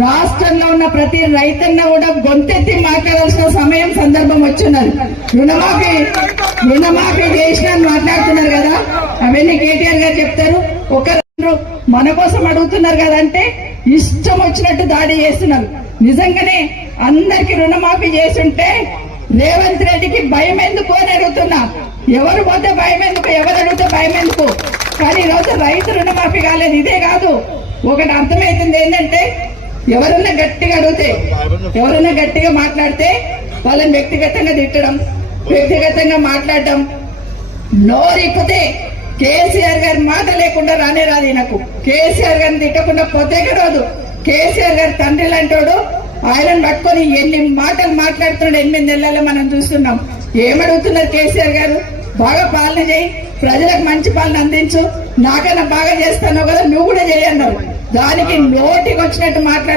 రాష్ట్రంలో ఉన్న ప్రతి రైతన్న కూడా గొంతెత్తి మాట్లాడాల్సిన సమయం సందర్భం వచ్చిన్నారు. రుణమాఫీ చేసిన మాట్లాడుతున్నారు కదా, అవన్నీ కేటీఆర్ గారు చెప్తారు. ఒకరు మన కోసం అడుగుతున్నారు కదా అంటే ఇష్టం వచ్చినట్టు దాడి చేస్తున్నారు. నిజంగానే అందరికి రుణమాఫీ చేస్తుంటే రేవంత్ రెడ్డికి భయం ఎందుకు అని అడుగుతున్నా. ఎవరు పోతే భయం ఎందుకు, ఎవరు అడిగితే భయం ఎందుకు. కానీ ఈరోజు రైతు రుణమాఫీ కాలేదు. ఇదే కాదు, ఒకటి అర్థమవుతుంది ఏంటంటే ఎవరన్నా గట్టిగా అడిగితే, ఎవరన్నా గట్టిగా మాట్లాడితే వాళ్ళని వ్యక్తిగతంగా తిట్టడం, వ్యక్తిగతంగా మాట్లాడడం. నోరిపోతే కేసీఆర్ గారి మాట లేకుండా రానే రాదు. నాకు కేసీఆర్ గారిని తిట్టకుండా పోతే రాదు. కేసీఆర్ గారి తండ్రి లాంటోడు, ఆయనను పట్టుకొని ఎన్ని మాటలు మాట్లాడుతున్నాడు 8 నెలల్లో మనం చూస్తున్నాం. ఏమడుగుతున్నారు కేసీఆర్ గారు? బాగా పాలన చేయి, ప్రజలకు మంచి పాలన అందించు, నాకన్నా బాగా చేస్తాను కదా, నువ్వు కూడా చేయన్నారు. దానికి నోటికి వచ్చినట్టు మాట్లాడు.